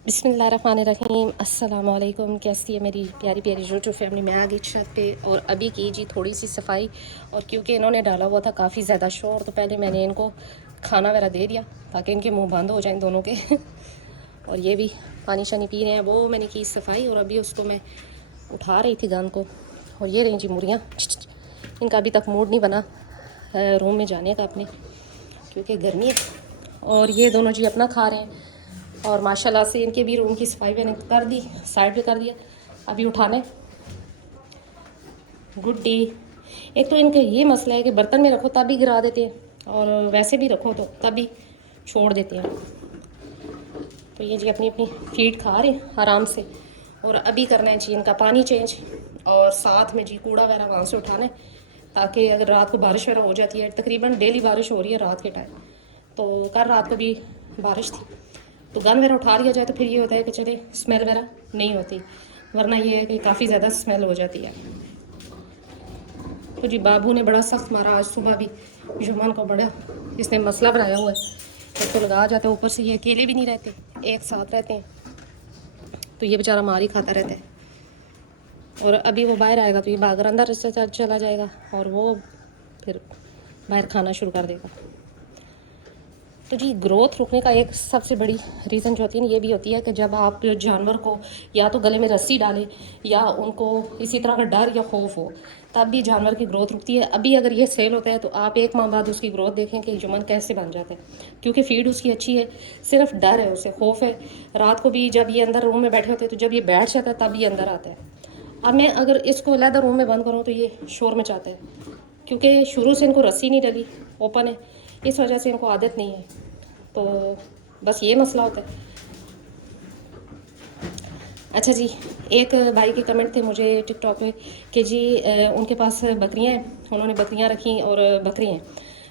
बिस्मिल्लाहिर्रहमानिर्रहीम। अस्सलाम वालेकुम। कैसी है मेरी प्यारी प्यारी यूट्यूब फैमिली। मैं आ गई छत पे और अभी की जी थोड़ी सी सफाई। और क्योंकि इन्होंने डाला हुआ था काफ़ी ज़्यादा शोर, तो पहले मैंने इनको खाना वगैरह दे दिया ताकि इनके मुंह बंद हो जाएं दोनों के और ये भी पानी शानी पी रहे हैं। वो मैंने की सफाई और अभी उसको मैं उठा रही थी गंद को। और ये रही जी मुर्गियाँ। इनका अभी तक मूड नहीं बना रूम में जाने का अपने, क्योंकि गर्मी है। और ये दोनों जी अपना खा रहे हैं और माशाल्लाह से इनके भी रूम की सफाई मैंने कर दी, साइड पे कर दिया। अभी उठाने गुड डे। एक तो इनका ये मसला है कि बर्तन में रखो तब भी गिरा देते हैं और वैसे भी रखो तो तब भी छोड़ देते हैं। तो ये जी अपनी अपनी फीड खा रहे हैं आराम से। और अभी करना है जी इनका पानी चेंज और साथ में जी कूड़ा वगैरह वहाँ से उठाना है, ताकि अगर रात को बारिश वगैरह हो जाती है, तकरीबन डेली बारिश हो रही है रात के टाइम, तो कल रात को भी बारिश थी, तो गंद वगैरह उठा लिया जाए तो फिर ये होता है कि चले स्मेल वगैरह नहीं होती, वरना ये है कि काफ़ी ज़्यादा स्मेल हो जाती है। तो जी बाबू ने बड़ा सख्त मारा आज सुबह भी, जुम्मन को बड़ा इसने मसला बनाया हुआ है। एक तो लगा जाता है, ऊपर से ये अकेले भी नहीं रहते, एक साथ रहते हैं, तो ये बेचारा मार ही खाता रहता है। और अभी वो बाहर आएगा तो ये भाग अंदर से चला जाएगा और वो फिर बाहर खाना शुरू कर देगा। तो जी ग्रोथ रुकने का एक सबसे बड़ी रीज़न जो होती है ना, ये भी होती है कि जब आप जानवर को या तो गले में रस्सी डालें या उनको इसी तरह का डर या खौफ हो, तब भी जानवर की ग्रोथ रुकती है। अभी अगर ये सेल होता है तो आप एक माह बाद उसकी ग्रोथ देखें कि जुमन कैसे बन जाता है, क्योंकि फीड उसकी अच्छी है, सिर्फ डर है, उसे खौफ है। रात को भी जब ये अंदर रूम में बैठे होते हैं तो जब ये बैठ जाता है तब ये अंदर आता है। अब मैं अगर इसको अलग रूम में बंद करूँ तो ये शोर मचाता है, क्योंकि शुरू से इनको रस्सी नहीं डली, ओपन है, इस वजह से इनको आदत नहीं है। तो बस ये मसला होता है। अच्छा जी, एक भाई के कमेंट थे मुझे टिकटॉक पे कि जी उनके पास बकरियां हैं, उन्होंने बकरियां रखी और बकरी हैं,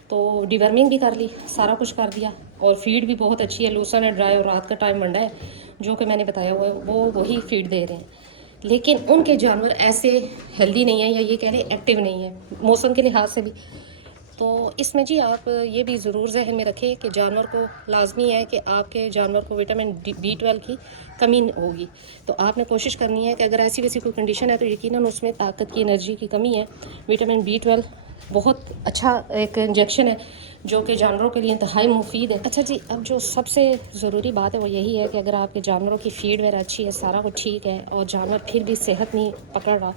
तो डिवर्मिंग भी कर ली, सारा कुछ कर दिया और फीड भी बहुत अच्छी है, लूसन है, ड्राई, और रात का टाइम मंडा है जो कि मैंने बताया हुआ है, वो वही फीड दे रहे हैं। लेकिन उनके जानवर ऐसे हेल्दी नहीं है, या ये कह रहे एक्टिव नहीं है मौसम के लिहाज से भी। तो इसमें जी आप ये भी ज़रूर जहन में रखें कि जानवर को लाजमी है कि आपके जानवर को विटामिन B12 की कमी होगी। तो आपने कोशिश करनी है कि अगर ऐसी वैसी कोई कंडीशन है तो यकीनन उसमें ताकत की, एनर्जी की कमी है। विटामिन B12 बहुत अच्छा एक इंजेक्शन है जो कि जानवरों के लिए इंतहाई मुफीद है। अच्छा जी, अब जो सबसे ज़रूरी बात है वो यही है कि अगर आपके जानवरों की फीड वगैरह अच्छी है, सारा कुछ ठीक है, और जानवर फिर भी सेहत नहीं पकड़ रहा,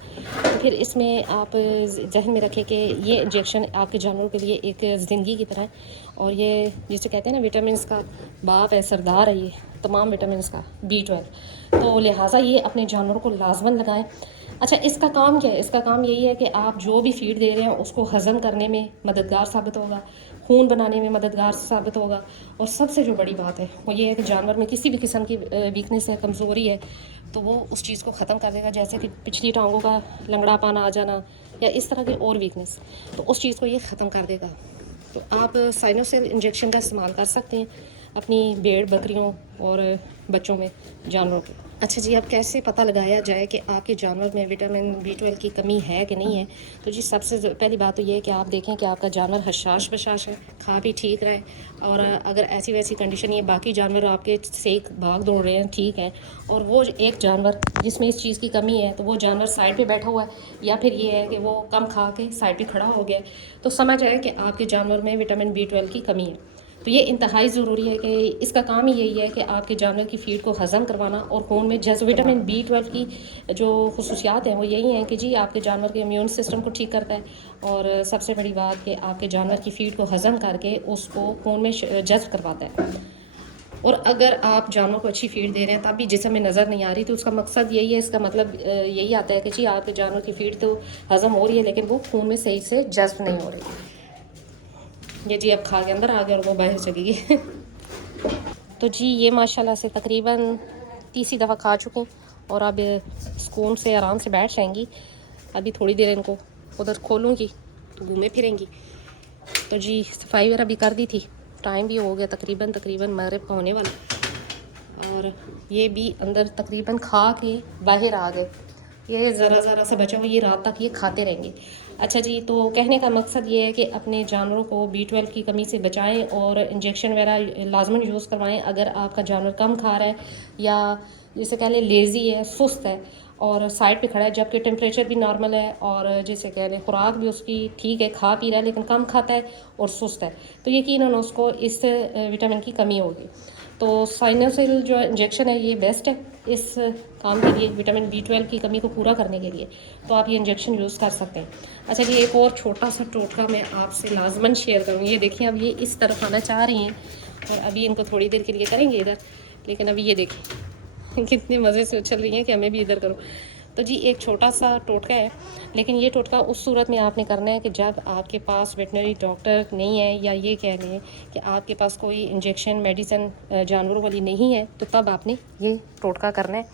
तो फिर इसमें आप जहन में रखें कि ये इंजेक्शन आपके जानवरों के लिए एक ज़िंदगी की तरह है। और ये जिसे कहते हैं ना विटामिन का बाप है, सरदार है ये तमाम विटामिन का, B12। तो लिहाजा ये अपने जानवरों को लाजमन लगाएं। अच्छा, इसका काम क्या है? इसका काम यही है कि आप जो भी फीड दे रहे हैं उसको हज़म करने में मददगार साबित होगा, खून बनाने में मददगार साबित होगा, और सबसे जो बड़ी बात है वो ये है कि जानवर में किसी भी किस्म की वीकनेस है, कमज़ोरी है, तो वो उस चीज़ को ख़त्म कर देगा। जैसे कि पिछली टांगों का लंगड़ापन आ जाना या इस तरह की और वीकनेस, तो उस चीज़ को ये ख़त्म कर देगा। तो आप साइनोसेल इंजेक्शन का इस्तेमाल कर सकते हैं अपनी भेड़ बकरियों और बच्चों में, जानवरों के। अच्छा जी, अब कैसे पता लगाया जाए कि आपके जानवर में विटामिन B12 की कमी है कि नहीं है? तो जी सबसे पहली बात तो ये है कि आप देखें कि आपका जानवर हशाश बशाश है, खा भी ठीक रहा है, और अगर ऐसी वैसी कंडीशन ये बाकी जानवर आपके से भाग दौड़ रहे हैं, ठीक है, और वो एक जानवर जिसमें इस चीज़ की कमी है तो वो जानवर साइड पे बैठा हुआ है, या फिर ये है कि वो कम खा के साइड पे खड़ा हो गया, तो समझ आए कि आपके जानवर में विटामिन B12 की कमी है। तो ये इंतहाई ज़रूरी है कि इसका काम ही यही है कि आपके जानवर की फीड को हज़म करवाना और खून में जैसे विटामिन B12 की जो खसूसियात हैं वो यही हैं कि जी आपके जानवर के इम्यून सिस्टम को ठीक करता है, और सबसे बड़ी बात कि आपके जानवर की फीड को हज़म करके उसको खून में जज्ब करवाता है। और अगर आप जानवर को अच्छी फीड दे रहे हैं तब भी जिस्म में नज़र नहीं आ रही, तो उसका मकसद यही है, इसका मतलब यही आता है कि जी आपके जानवर की फीड तो हज़म हो रही है लेकिन वो खून में सही से जज्ब नहीं हो रही। ये जी अब खा के अंदर आ गया और वो बाहर चली गई तो जी ये माशाल्लाह से तकरीबन तीसरी दफ़ा खा चुकी और अब सुकून से आराम से बैठ जाएंगी। अभी थोड़ी देर इनको उधर खोलूँगी तो घूमे फिरेंगी। तो जी सफाई वगैरह भी कर दी थी, टाइम भी हो गया तकरीबन मगरिब का होने वाला, और ये भी अंदर तकरीबन खा के बाहर आ गए। ये ज़रा ज़रा सा बचा हुआ ये रात तक ये खाते रहेंगे। अच्छा जी, तो कहने का मकसद ये है कि अपने जानवरों को B12 की कमी से बचाएं और इंजेक्शन वगैरह लाजमन यूज़ करवाएं। अगर आपका जानवर कम खा रहा है या जैसे कह लें लेज़ी है, सुस्त है और साइड पे खड़ा है, जबकि टेम्परेचर भी नॉर्मल है और जैसे कह लें खुराक भी उसकी ठीक है, खा पी रहा है, लेकिन कम खाता है और सुस्त है, तो यकीनन उसको इस विटामिन की कमी होगी। तो साइनोसिल जो इंजेक्शन है ये बेस्ट है इस काम के लिए, विटामिन B12 की कमी को पूरा करने के लिए, तो आप ये इंजेक्शन यूज़ कर सकते हैं। अच्छा जी, एक और छोटा सा टोटका मैं आपसे लाजमन शेयर करूँगी। ये देखिए, अब ये इस तरफ आना चाह रही हैं और अभी इनको थोड़ी देर के लिए करेंगे इधर, लेकिन अभी ये देखिए कितने मज़े से उछल रही हैं कि हमें भी इधर करो। तो जी एक छोटा सा टोटका है, लेकिन ये टोटका उस सूरत में आपने करना है कि जब आपके पास वेटनरी डॉक्टर नहीं है, या ये कह लें कि आपके पास कोई इंजेक्शन मेडिसिन जानवरों वाली नहीं है, तो तब आपने ये टोटका करना है।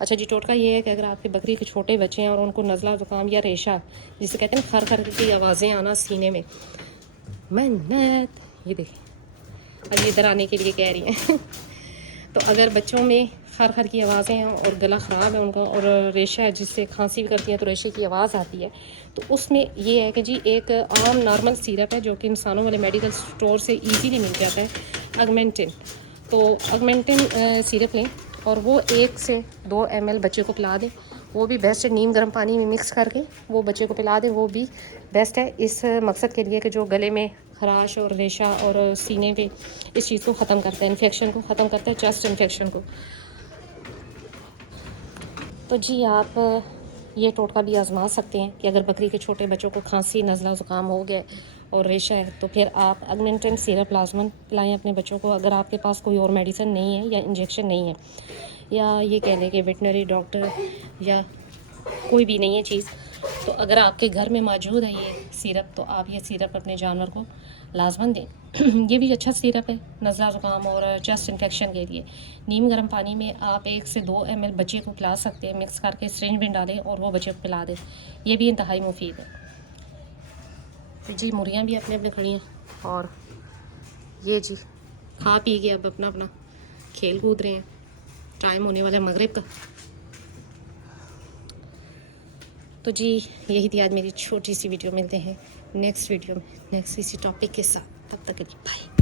अच्छा जी, टोटका ये है कि अगर आपकी बकरी के छोटे बच्चे हैं और उनको नज़ला ज़ुकाम या रेशा, जिसे कहते हैं खर खर की आवाज़ें आना सीने में, मन्नत, ये देखें अब ये इधर आने के लिए कह रही हैं तो अगर बच्चों में खर खर की आवाज़ें हैं और गला ख़राब है उनका और रेशा है जिससे खांसी भी करती है तो रेशे की आवाज़ आती है, तो उसमें ये है कि जी एक आम नॉर्मल सिरप है जो कि इंसानों वाले मेडिकल स्टोर से इजीली मिल जाता है, अगमेंटिन। तो अगमेंटिन सिरप लें और वो 1 से 2 ml बच्चे को पिला दें, वो भी बेस्ट है। नीम गर्म पानी में मिक्स करके वो बच्चे को पिला दें, वो भी बेस्ट है इस मकसद के लिए कि जो गले में खराश और रेशा और सीने पे इस चीज़ को ख़त्म करता है, इन्फेक्शन को ख़त्म करता है, चेस्ट इन्फेक्शन को। तो जी आप ये टोटका भी आजमा सकते हैं कि अगर बकरी के छोटे बच्चों को खांसी, नज़ला ज़ुकाम हो गया और रेशा है, तो फिर आप अगमेंटिन सिरप लाजमन पिलाएं अपने बच्चों को। अगर आपके पास कोई और मेडिसिन नहीं है या इंजेक्शन नहीं है, या ये कह लें कि वेटनरी डॉक्टर या कोई भी नहीं है चीज़, तो अगर आपके घर में मौजूद है ये सिरप, तो आप ये सिरप अपने जानवर को लाजमन दें ये भी अच्छा सिरप है नज़ला ज़ुकाम और चेस्ट इन्फेक्शन के लिए। नीम गर्म पानी में आप 1 से 2 ml बच्चे को पिला सकते हैं, मिक्स करके सिरिंज में डालें और वो बच्चे को पिला दें, ये भी इंतहाई मुफीद है। तो जी मुर्गियाँ भी अपने अपने खड़ी हैं और ये जी खा पी के अब अपना अपना खेल कूद रहे हैं, टाइम होने वाला है मगरिब का। तो जी यही थी आज मेरी छोटी सी वीडियो, मिलते हैं नेक्स्ट वीडियो में नेक्स्ट किसी टॉपिक के साथ, तब तक के लिए बाय।